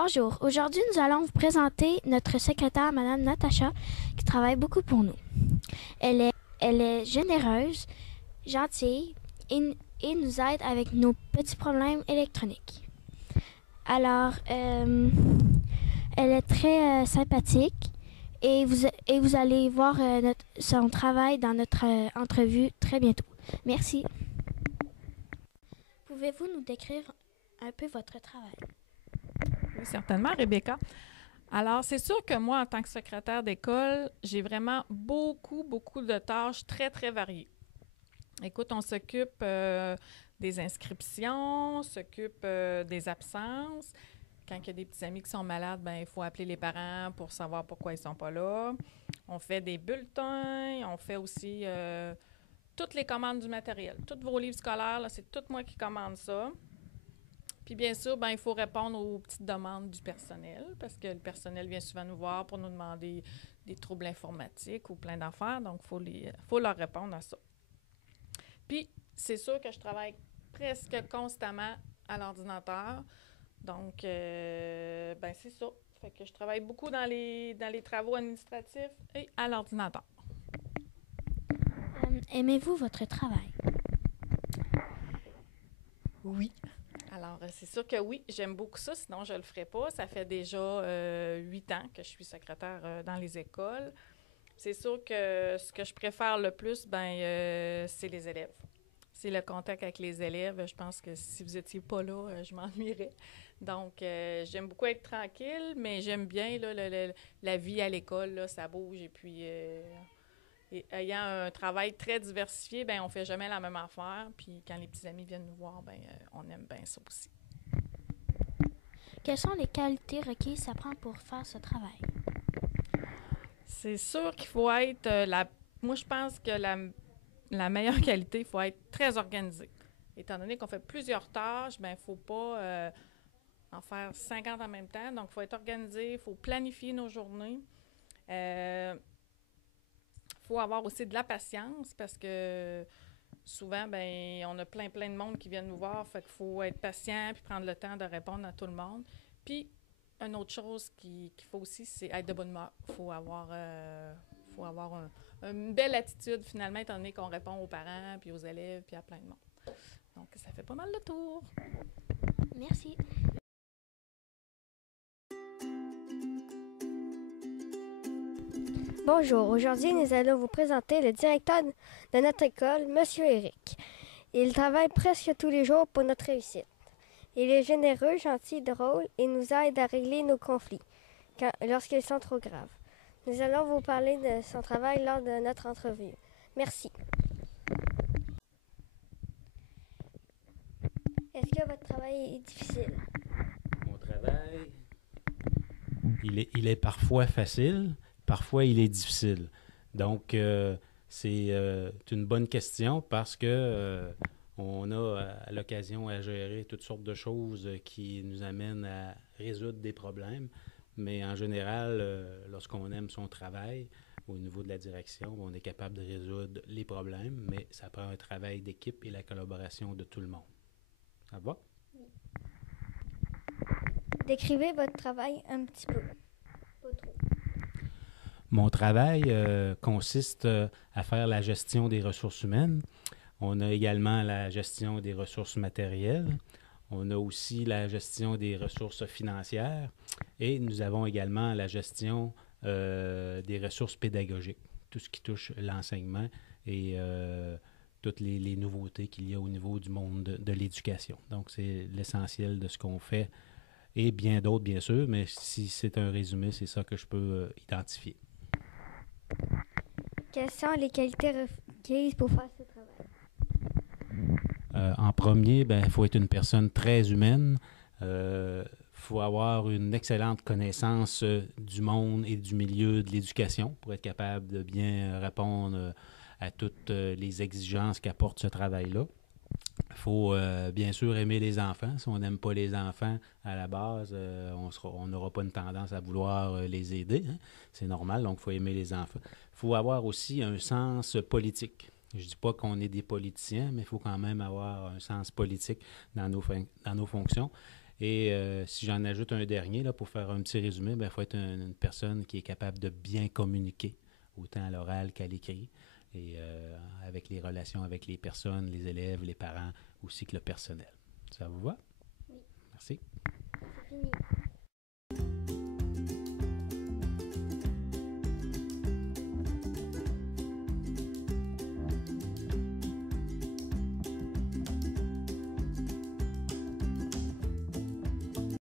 Bonjour, aujourd'hui nous allons vous présenter notre secrétaire, Madame Natacha, qui travaille beaucoup pour nous. Elle est généreuse, gentille et nous aide avec nos petits problèmes électroniques. Alors, elle est très sympathique et vous allez voir son travail dans notre entrevue très bientôt. Merci. Pouvez-vous nous décrire un peu votre travail? Oui, certainement, Rebecca. Alors, c'est sûr que moi, en tant que secrétaire d'école, j'ai vraiment beaucoup de tâches très, très variées. Écoute, on s'occupe des inscriptions, on s'occupe des absences. Quand il y a des petits amis qui sont malades, ben il faut appeler les parents pour savoir pourquoi ils ne sont pas là. On fait des bulletins, on fait aussi toutes les commandes du matériel. Tous vos livres scolaires, là, c'est tout moi qui commande ça. Puis bien sûr, ben, il faut répondre aux petites demandes du personnel parce que le personnel vient souvent nous voir pour nous demander des troubles informatiques ou plein d'affaires. Donc, il faut leur répondre à ça. Puis, c'est sûr que je travaille presque constamment à l'ordinateur. Donc, ben c'est ça. Fait que je travaille beaucoup dans les travaux administratifs et à l'ordinateur. Aimez-vous votre travail? Oui. Alors, c'est sûr que oui, j'aime beaucoup ça, sinon je ne le ferais pas. Ça fait déjà 8 ans que je suis secrétaire dans les écoles. C'est sûr que ce que je préfère le plus, c'est les élèves. C'est le contact avec les élèves. Je pense que si vous n'étiez pas là, je m'ennuierais. Donc, j'aime beaucoup être tranquille, mais j'aime bien là, la vie à l'école, là, ça bouge. Et puis, ayant un travail très diversifié, ben on ne fait jamais la même affaire. Puis, quand les petits amis viennent nous voir, on aime bien ça aussi. Quelles sont les qualités requises à prendre pour faire ce travail? C'est sûr qu'il faut être... moi, je pense que la meilleure qualité, il faut être très organisé. Étant donné qu'on fait plusieurs tâches, il ne faut pas en faire 50 en même temps. Donc, il faut être organisé, il faut planifier nos journées. Il faut avoir aussi de la patience parce que souvent, on a plein de monde qui viennent nous voir. Fait qu'il faut être patient puis prendre le temps de répondre à tout le monde. Puis, une autre chose qu'il faut aussi, c'est être de bonne humeur. Il faut avoir une belle attitude, finalement, étant donné qu'on répond aux parents, puis aux élèves, puis à plein de monde. Donc, ça fait pas mal le tour. Merci. Bonjour, aujourd'hui nous allons vous présenter le directeur de notre école, M. Eric. Il travaille presque tous les jours pour notre réussite. Il est généreux, gentil, drôle et nous aide à régler nos conflits lorsqu'ils sont trop graves. Nous allons vous parler de son travail lors de notre entrevue. Merci. Est-ce que votre travail est difficile? Mon travail, il est parfois facile, parfois il est difficile. Donc, c'est une bonne question parce que on a à l'occasion à gérer toutes sortes de choses qui nous amènent à résoudre des problèmes. Mais en général, lorsqu'on aime son travail, au niveau de la direction, on est capable de résoudre les problèmes, mais ça prend un travail d'équipe et la collaboration de tout le monde. Ça va? Oui. Décrivez votre travail un petit peu. Pas trop. Mon travail consiste à faire la gestion des ressources humaines. On a également la gestion des ressources matérielles. On a aussi la gestion des ressources financières et nous avons également la gestion des ressources pédagogiques, tout ce qui touche l'enseignement et toutes les nouveautés qu'il y a au niveau du monde de l'éducation. Donc, c'est l'essentiel de ce qu'on fait et bien d'autres, bien sûr, mais si c'est un résumé, c'est ça que je peux identifier. Quelles sont les qualités requises pour faire ce travail? En premier, il faut être une personne très humaine. Faut avoir une excellente connaissance du monde et du milieu de l'éducation pour être capable de bien répondre à toutes les exigences qu'apporte ce travail-là. Il faut bien sûr aimer les enfants. Si on n'aime pas les enfants à la base, on n'aura pas une tendance à vouloir les aider. Hein? C'est normal, donc il faut aimer les enfants. Il faut avoir aussi un sens politique. Je ne dis pas qu'on est des politiciens, mais il faut quand même avoir un sens politique dans nos fonctions. Et si j'en ajoute un dernier, là, pour faire un petit résumé, il faut être une personne qui est capable de bien communiquer, autant à l'oral qu'à l'écrit, et avec les relations avec les personnes, les élèves, les parents, aussi que le personnel. Ça vous va? Oui. Merci. C'est fini.